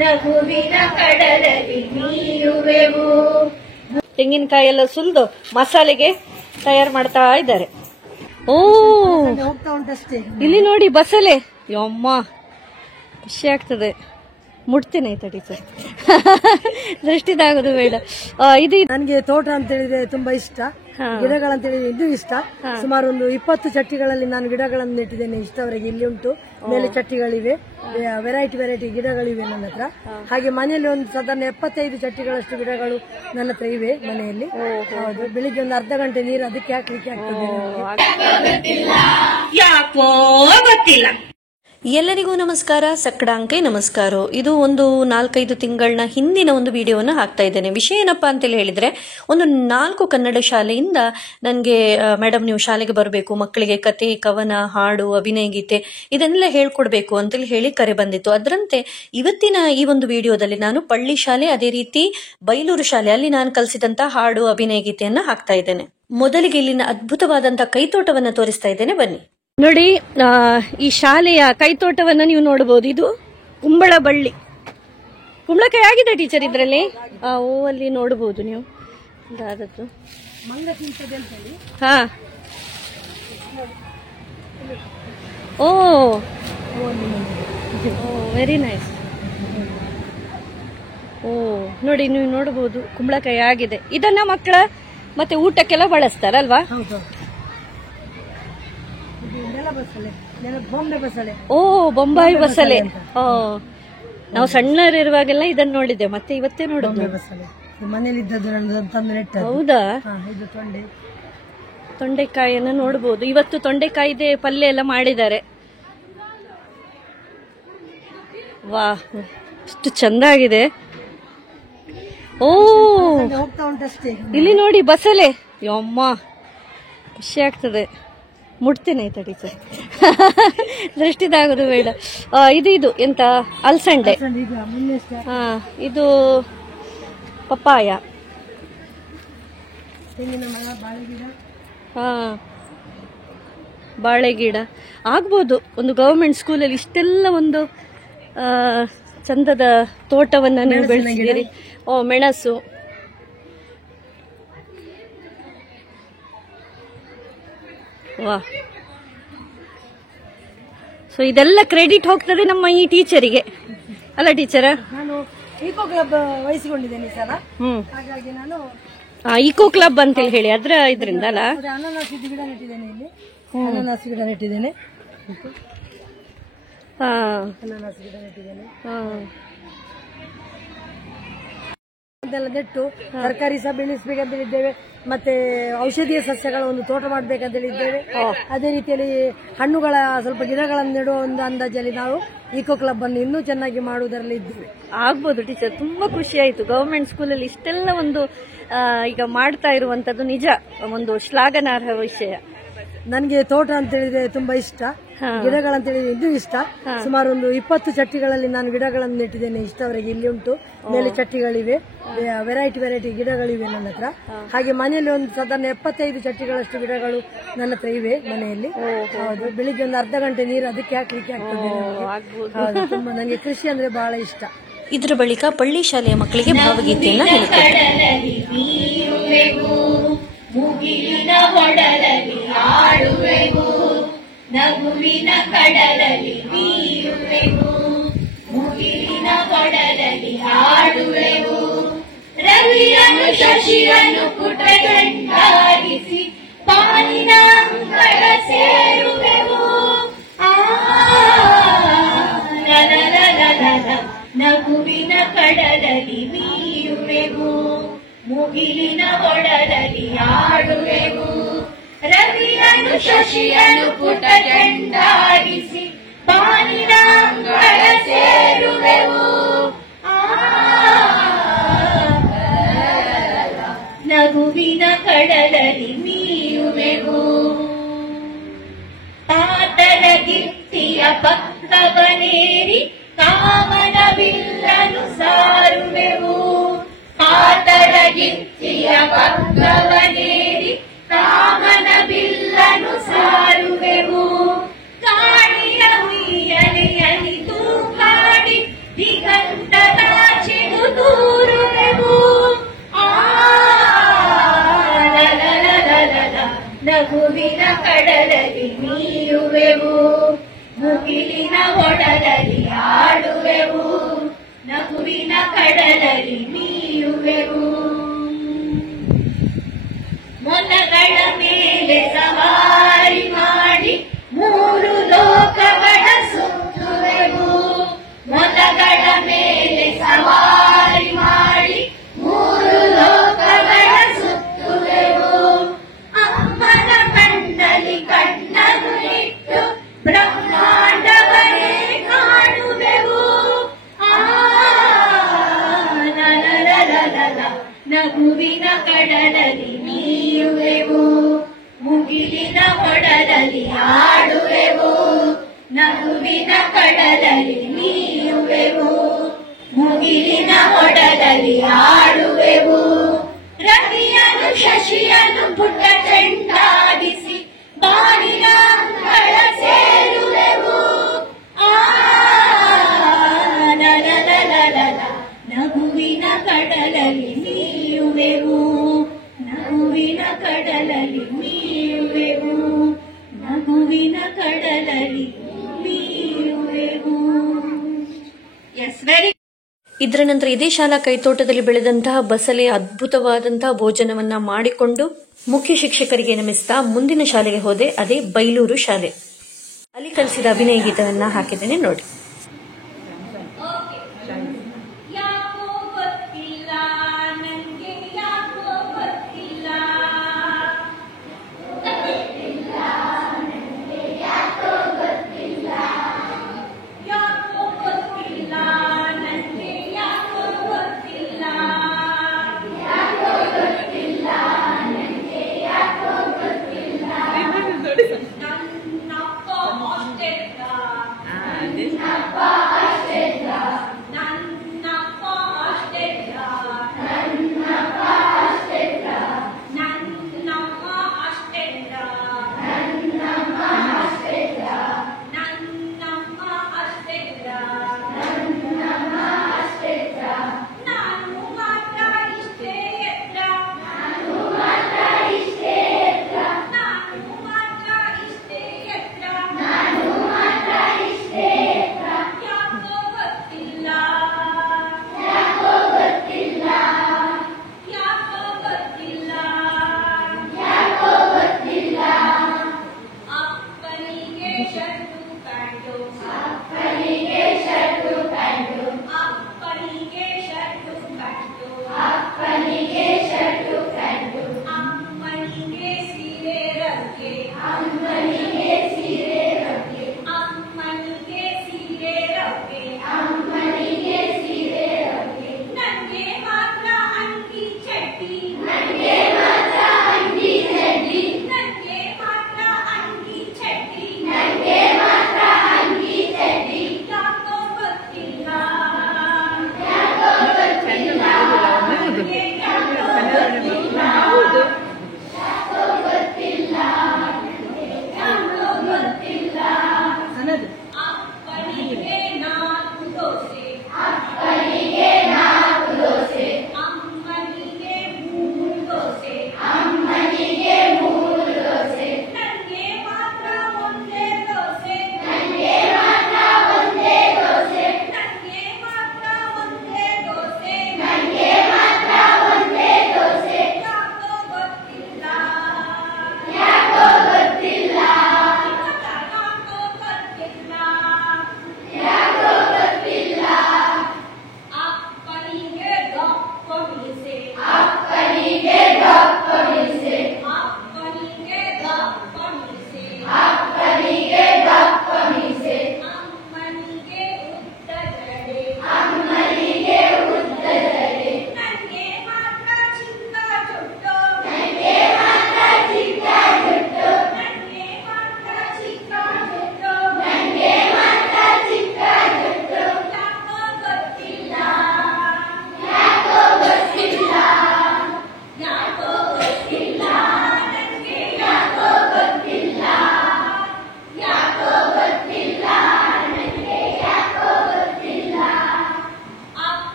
ನಗುವಿನ ಕಡಲಲ್ಲಿ ನೀರುವೆವು. ತೆಂಗಿನಕಾಯಿ ಎಲ್ಲ ಸುಲಿದು ಮಸಾಲೆಗೆ ತಯಾರು ಮಾಡ್ತಾ ಇದ್ದಾರೆ. ಓ ಹೋಗ್ತಾ ಉಂಟಷ್ಟೇ. ಇಲ್ಲಿ ನೋಡಿ ಬಸಳೆ, ಯಮ್ಮ ಖುಷಿ ಆಗ್ತದೆ. ಮುಟ್ತೇನೆ ಆಯ್ತಾ ಟೀಚರ್, ದೃಷ್ಟಿದಾಗೋದು ಬೇಡ. ಇದು ನನಗೆ ತೋಟ ಅಂತ ಹೇಳಿದ್ರೆ ತುಂಬಾ ಇಷ್ಟ, ಗಿಡಗಳಂತ ಹೇಳಿದ್ರೆ ಇದು ಇಷ್ಟ. ಸುಮಾರು ಒಂದು 20 ಚಟ್ಟಿಗಳಲ್ಲಿ ನಾನು ಗಿಡಗಳನ್ನು ನೆಟ್ಟಿದ್ದೇನೆ ಇಷ್ಟವರೆಗೆ. ಇಲ್ಲಿ ಉಂಟು ಮೇಲೆ ಚಟ್ಟಿಗಳಿವೆ, ವೆರೈಟಿ ಗಿಡಗಳಿವೆ ನನ್ನ ಹತ್ರ. ಹಾಗೆ ಮನೆಯಲ್ಲಿ ಒಂದು ಸಾಧಾರಣ 75 ಚಟ್ಟಿಗಳಷ್ಟು ಗಿಡಗಳು ನನ್ನ ಹತ್ರ ಇವೆ ಮನೆಯಲ್ಲಿ. ಹೌದು, ಬೆಳಿಗ್ಗೆ ಒಂದು ಅರ್ಧ ಗಂಟೆ ನೀರು ಅದಕ್ಕೆ ಹಾಕ್ಲಿಕ್ಕೆ ಆಗ್ತದೆ. ಯಾಕೋ ಗೊತ್ತಿಲ್ಲ. ಎಲ್ಲರಿಗೂ ನಮಸ್ಕಾರ, ಸಕ್ಕಡಾಂಕೆ ನಮಸ್ಕಾರ. ಇದು ಒಂದು 4-5 ತಿಂಗಳ ಹಿಂದಿನ ಒಂದು ವಿಡಿಯೋನ ಹಾಕ್ತಾ ಇದ್ದೇನೆ. ವಿಷಯ ಏನಪ್ಪಾ ಅಂತೇಳಿ ಹೇಳಿದ್ರೆ, ಒಂದು 4 ಕನ್ನಡ ಶಾಲೆಯಿಂದ ನನಗೆ ಮೇಡಮ್ ನೀವು ಶಾಲೆಗೆ ಬರಬೇಕು, ಮಕ್ಕಳಿಗೆ ಕತೆ, ಕವನ, ಹಾಡು, ಅಭಿನಯ ಗೀತೆ ಇದನ್ನೆಲ್ಲ ಹೇಳ್ಕೊಡ್ಬೇಕು ಅಂತೇಳಿ ಹೇಳಿ ಕರೆ ಬಂದಿತ್ತು. ಅದರಂತೆ ಇವತ್ತಿನ ಈ ಒಂದು ವಿಡಿಯೋದಲ್ಲಿ ನಾನು ಪಳ್ಳಿ ಶಾಲೆ, ಅದೇ ರೀತಿ ಬೈಲೂರು ಶಾಲೆ ಅಲ್ಲಿ ನಾನು ಕಲಿಸಿದಂತ ಹಾಡು, ಅಭಿನಯ ಗೀತೆಯನ್ನ ಹಾಕ್ತಾ ಇದ್ದೇನೆ. ಮೊದಲಿಗೆ ಇಲ್ಲಿನ ಅದ್ಭುತವಾದಂತಹ ಕೈತೋಟವನ್ನ ತೋರಿಸ್ತಾ ಇದ್ದೇನೆ, ಬನ್ನಿ ನೋಡಿ. ಈ ಶಾಲೆಯ ಕೈತೋಟವನ್ನ ನೀವು ನೋಡಬಹುದು. ಇದು ಕುಂಬಳ ಬಳ್ಳಿ, ಕುಂಬಳಕಾಯಿ ಆಗಿದೆ ಟೀಚರ್ ಇದರಲ್ಲಿ. ಅಲ್ಲಿ ನೋಡಬಹುದು ನೀವು. ಹಾ, ಓ ವೆರಿ ನೈಸ್. ಓ ನೋಡಿ, ನೀವು ನೋಡಬಹುದು ಕುಂಬಳಕಾಯಿ ಆಗಿದೆ. ಇದನ್ನ ಮಕ್ಕಳ ಮತ್ತೆ ಊಟಕ್ಕೆಲ್ಲ ಬಳಸ್ತಾರಲ್ವಾ? ಓ ಬೊಂಬಾಯಿ ಬಸಳೆ. ನಾವು ಸಣ್ಣರಿರುವಾಗೆಲ್ಲ ಇದನ್ನ ನೋಡಿದ್ದೆ, ಮತ್ತೆ ಇವತ್ತೇ ನೋಡುದು. ಹೌದಾ? ತೊಂಡೆಕಾಯಿಯನ್ನು ನೋಡಬಹುದು. ಇವತ್ತು ತೊಂಡೆಕಾಯಿದೆ ಪಲ್ಯ ಎಲ್ಲ ಮಾಡಿದ್ದಾರೆ. ವಾ, ಎಷ್ಟು ಚಂದ ಆಗಿದೆ. ಓ ಹೋಗ್ತಾ ಉಂಟಷ್ಟೇ. ಇಲ್ಲಿ ನೋಡಿ ಬಸಳೆ, ಯಮ್ಮ ಖುಷಿ ಆಗ್ತದೆ. ಮುಟ್ತೇನೆ ಆಯ್ತಾ ಟೀಚರ್, ದೃಷ್ಟಿದಾಗೋದು ಬೇಡ. ಇದು ಎಂತ ಅಲ್ಸಂಡೆ. ಇದು ಪಪ್ಪಾಯ. ಬಾಳೆ ಗಿಡ ಆಗ್ಬೋದು. ಒಂದು ಗವರ್ಮೆಂಟ್ ಸ್ಕೂಲಲ್ಲಿ ಇಷ್ಟೆಲ್ಲ ಒಂದು ಚಂದದ ತೋಟವನ್ನ ನೀವು ಬೆಳೆಸಿದ್ದೀರಿ. ಓ ಮೆಣಸು. ವಾ, ಸೊ ಇದೆಲ್ಲ ಕ್ರೆಡಿಟ್ ಹೋಗ್ತದೆ ನಮ್ಮ ಈ ಟೀಚರಿಗೆ, ಅಲ್ಲ ಟೀಚರ? ನಾನು ಈಕೋ ಕ್ಲಬ್ ವಹಿಸಿಕೊಂಡಿದ್ದೇನೆ ಸರ್. ಹಾಗಾಗಿ ನಾನು ಈಕೋ ಕ್ಲಬ್ ಅಂತ ಹೇಳಿ ಇದರಿಂದ ಅಲ್ಲ. ಅನಾನಸ್ ಗಿಡ ನೆಟ್ಟಿದ್ದೇನೆ, ಇಲ್ಲಿ ಅನಾನಸ್ ಗಿಡ ನೆಟ್ಟಿದ್ದೇನೆ. ಅನಾನಸ್ ಗಿಡ ನೆಟ್ಟಿದ್ದೇನೆ. ಇದೆಲ್ಲ ನೆಟ್ಟು ತರಕಾರಿ ಸಹ ಬೆಳೆಸಬೇಕಂತ ಹೇಳಿದ್ದೇವೆ. ಮತ್ತೆ ಔಷಧೀಯ ಸಸ್ಯಗಳ ಒಂದು ತೋಟ ಮಾಡಬೇಕಂತ ಹೇಳಿದ್ದೇವೆ. ಅದೇ ರೀತಿಯಲ್ಲಿ ಹಣ್ಣುಗಳ ಸ್ವಲ್ಪ ಗಿಡಗಳನ್ನು ನೆಡುವ ಒಂದು ಅಂದಾಜಲ್ಲಿ ನಾವು ಈಕೋ ಕ್ಲಬ್ ಅನ್ನು ಇನ್ನೂ ಚೆನ್ನಾಗಿ ಮಾಡುವುದರಲ್ಲಿ ಇದ್ದೇವೆ. ಆಗ್ಬೋದು ಟೀಚರ್, ತುಂಬಾ ಖುಷಿ ಆಯ್ತು. ಗವರ್ಮೆಂಟ್ ಸ್ಕೂಲಲ್ಲಿ ಇಷ್ಟೆಲ್ಲ ಒಂದು ಈಗ ಮಾಡ್ತಾ ಇರುವಂತದ್ದು ನಿಜ ಒಂದು ಶ್ಲಾಘನಾರ್ಹ ವಿಷಯ. ನನಗೆ ತೋಟ ಅಂತ ಹೇಳಿದ್ರೆ ತುಂಬಾ ಇಷ್ಟ, ಗಿಡಗಳಂತ ಹೇಳಿದ್ರೆ ಇದು ಇಷ್ಟ. ಸುಮಾರು ಒಂದು 20 ಚಟ್ಟಿಗಳಲ್ಲಿ ನಾನು ಗಿಡಗಳನ್ನು ನೆಟ್ಟಿದ್ದೇನೆ ಇಷ್ಟವರೆಗೆ. ಇಲ್ಲಿ ಉಂಟು ಮೇಲೆ ಚಟ್ಟಿಗಳಿವೆ, ವೆರೈಟಿ ಗಿಡಗಳಿವೆ ನನ್ನ ಹತ್ರ. ಹಾಗೆ ಮನೆಯಲ್ಲಿ ಒಂದು ಸಾಧಾರಣ 75 ಚಟ್ಟಿಗಳಷ್ಟು ಗಿಡಗಳು ನನ್ನ ಹತ್ರ ಇವೆ ಮನೆಯಲ್ಲಿ. ಹೌದು, ಬೆಳಿಗ್ಗೆ ಒಂದು ಅರ್ಧ ಗಂಟೆ ನೀರು ಅದಕ್ಕೆ ಹಾಕ್ಲಿಕ್ಕೆ ಆಗ್ತದೆ. ಹೌದು, ತುಂಬಾ ನನಗೆ ಕೃಷಿ ಅಂದ್ರೆ ಬಹಳ ಇಷ್ಟ. ಇದರ ಬಳಿಕ ಪಳ್ಳಿ ಶಾಲೆಯ ಮಕ್ಕಳಿಗೆ ಭಾವಗೀತೆಯನ್ನ ಹೇಳ್ತಾರೆ. ಮುಗಿಲಿನ ಒಡಲಲ್ಲಿ ಆಡುವೆವು, ನಗುವಿನ ಕಡಲಲ್ಲಿ ನೀರುವೆವು. ಮುಗಿಲಿನ ಒಡಲಲ್ಲಿ ಆಡುವೆವು, ರವಿಯನ್ನು ಶಶಿಯನ್ನು ಪುಟಗಂಟಾಗಿಸಿ ಪಾಲಿನ ಅಂಗಳ ಸೇರುವೆವು. ನಗುವಿನ ಕಡಲಲ್ಲಿ ನೀರುವೆವು, ಮುಗಿಲಿನ ಒಡಲಲ್ಲಿ ಆಡುವೆವು. ರವಿಯನ್ನು ಶಶಿಯನ್ನು ಪುಟಗಂಟಾಗಿಸಿ ಪಾಲಿನ ಅಂಗಳ ಸೇರುವೆವು. ನಗುವಿನ ಕಡಲಲ್ಲಿ ಮೀಯುವೆವು. ಪಾತಳ ಗಿತ್ತಿಯ ಪಕ್ಕವನೇರಿ ಕಾಮನ ಬಿಲ್ಲನು ಸಾರುವೆವು. ಪಾತಳ ಗಿತ್ತಿಯ ಪಕ್ಕವನೇರಿ ಕಾಮನ ಬಿಲ್ಲನು ಸಾರುವೆವು. ಗಾಳಿಯ ಉಯ್ಯಲೆಯಲ್ಲಿ ತೂಕಾಡಿ ದಿಗಂತದ ನಗುವಿನ ಕಡಲಲ್ಲಿ ನೀಯುವೆವು, ಮುಗಿಲಿನ ಒಡಲಲ್ಲಿ ಆಡುವೆವು, ನಗುವಿನ ಕಡಲಲ್ಲಿ ನೀಯುವೆವು. ಮೊಲಗಳ ಮೇಲೆ ಸವಾರಿ ಮಾಡಿ ಮೂರು ಲೋಕಗಳ ಸುತ್ತುವೆವು, ಮೊಲಗಳ ಮೇಲೆ ಸವಾರಿ ಮಾಡಿ ಮೂರು ಲೋಕಗಳ ಸುತ್ತುವೆವು. ಅಮ್ಮನ ಕಣ್ಣಲ್ಲಿ ಕಣ್ಣನ್ನು ಇಟ್ಟು ಬ್ರಹ್ಮಾಂಡವೇ ಕಾಣುವೆವು. ನಗುವಿನ ಕಡಲಲ್ಲಿ ನೀಯುವೆವು, ಮುಗಿಲಿನ ಒಡಲಲ್ಲಿ ಆಡುವೆವು, ನಗುವಿನ ಕಡಲಲ್ಲಿ ನೀಯುವೆವು, ಮುಗಿಲಿನ ಒಡಲಲ್ಲಿ ಆಡುವೆವು. ರವಿಯನ್ನು ಶಶಿಯನ್ನು ಪುಟ್ಟ ಚೆಂಡಾಡಿಸಿ ಬಾಳಿನ ಅಂಗಳ ಸೇರುವೆವು. ನಗುವಿನ ಕಡಲಲ್ಲಿ ನೀಯುವೆವು, ನಗುವಿನ ಕಡಲಲ್ಲಿ ನೀಯುವೆವು, ನಗುವಿನ ಕಡಲಲ್ಲಿ ನೀಯುವೆವು. S, very. ಇದರ ನಂತರ ಇದೇ ಶಾಲಾ ಕೈತೋಟದಲ್ಲಿ ಬೆಳೆದಂತಹ ಬಸಳೆ ಅದ್ಭುತವಾದಂತಹ ಭೋಜನವನ್ನ ಮಾಡಿಕೊಂಡು ಮುಖ್ಯ ಶಿಕ್ಷಕರಿಗೆ ನಮಿಸ್ತಾ ಮುಂದಿನ ಶಾಲೆಗೆ ಹೋದೆ. ಅದೇ ಬೈಲೂರು ಶಾಲೆ. ಅಲ್ಲಿ ಕಲಿಸಿದ ಅಭಿನಯ ಗೀತವನ್ನ ಹಾಕಿದ್ದೇನೆ ನೋಡಿ.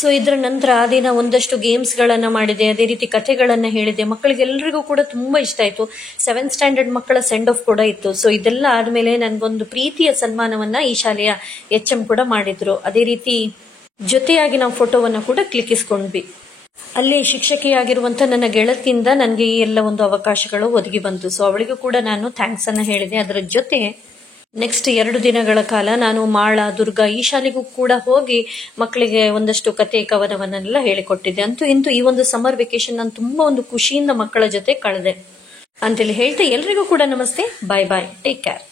ಸೊ ಇದರ ನಂತರ ಆ ದಿನ ಒಂದಷ್ಟು ಗೇಮ್ಸ್ಗಳನ್ನ ಮಾಡಿದೆ, ಅದೇ ರೀತಿ ಕಥೆಗಳನ್ನ ಹೇಳಿದೆ. ಮಕ್ಕಳಿಗೆಲ್ಲರಿಗೂ ಕೂಡ ತುಂಬಾ ಇಷ್ಟ ಆಯ್ತು. 7th ಸ್ಟ್ಯಾಂಡರ್ಡ್ ಮಕ್ಕಳ ಸೆಂಡ್ ಆಫ್ ಕೂಡ ಇತ್ತು. ಸೊ ಇದೆಲ್ಲ ಆದ್ಮೇಲೆ ನನ್ಗೊಂದು ಪ್ರೀತಿಯ ಸನ್ಮಾನವನ್ನ ಈ ಶಾಲೆಯ HM ಕೂಡ ಮಾಡಿದ್ರು. ಅದೇ ರೀತಿ ಜೊತೆಯಾಗಿ ನಾವು ಫೋಟೋವನ್ನ ಕೂಡ ಕ್ಲಿಕ್ಕಿಸ್ಕೊಂಡ್ವಿ. ಅಲ್ಲಿ ಶಿಕ್ಷಕಿಯಾಗಿರುವಂತ ನನ್ನ ಗೆಳತಿಯಿಂದ ನನಗೆ ಈ ಎಲ್ಲ ಒಂದು ಅವಕಾಶಗಳು ಒದಗಿ ಬಂತು. ಸೊ ಅವಳಿಗೂ ಕೂಡ ನಾನು ಥ್ಯಾಂಕ್ಸ್ ಅನ್ನ ಹೇಳಿದೆ. ಅದರ ಜೊತೆ ನೆಕ್ಸ್ಟ್ 2 ದಿನಗಳ ಕಾಲ ನಾನು ಮಾಳ, ದುರ್ಗಾ ಈ ಶಾಲೆಗೂ ಕೂಡ ಹೋಗಿ ಮಕ್ಕಳಿಗೆ ಒಂದಷ್ಟು ಕತೆ ಕವನವನ್ನೆಲ್ಲ ಹೇಳಿಕೊಟ್ಟಿದ್ದೆ. ಅಂತೂ ಇಂತೂ ಈ ಒಂದು ಸಮ್ಮರ್ ವೆಕೇಶನ್ ನಾನು ತುಂಬಾ ಒಂದು ಖುಷಿಯಿಂದ ಮಕ್ಕಳ ಜೊತೆ ಕಳೆದೆ ಅಂತೇಳಿ ಹೇಳ್ತಾ ಎಲ್ರಿಗೂ ಕೂಡ ನಮಸ್ತೆ, ಬಾಯ್ ಬಾಯ್, ಟೇಕ್ ಕೇರ್.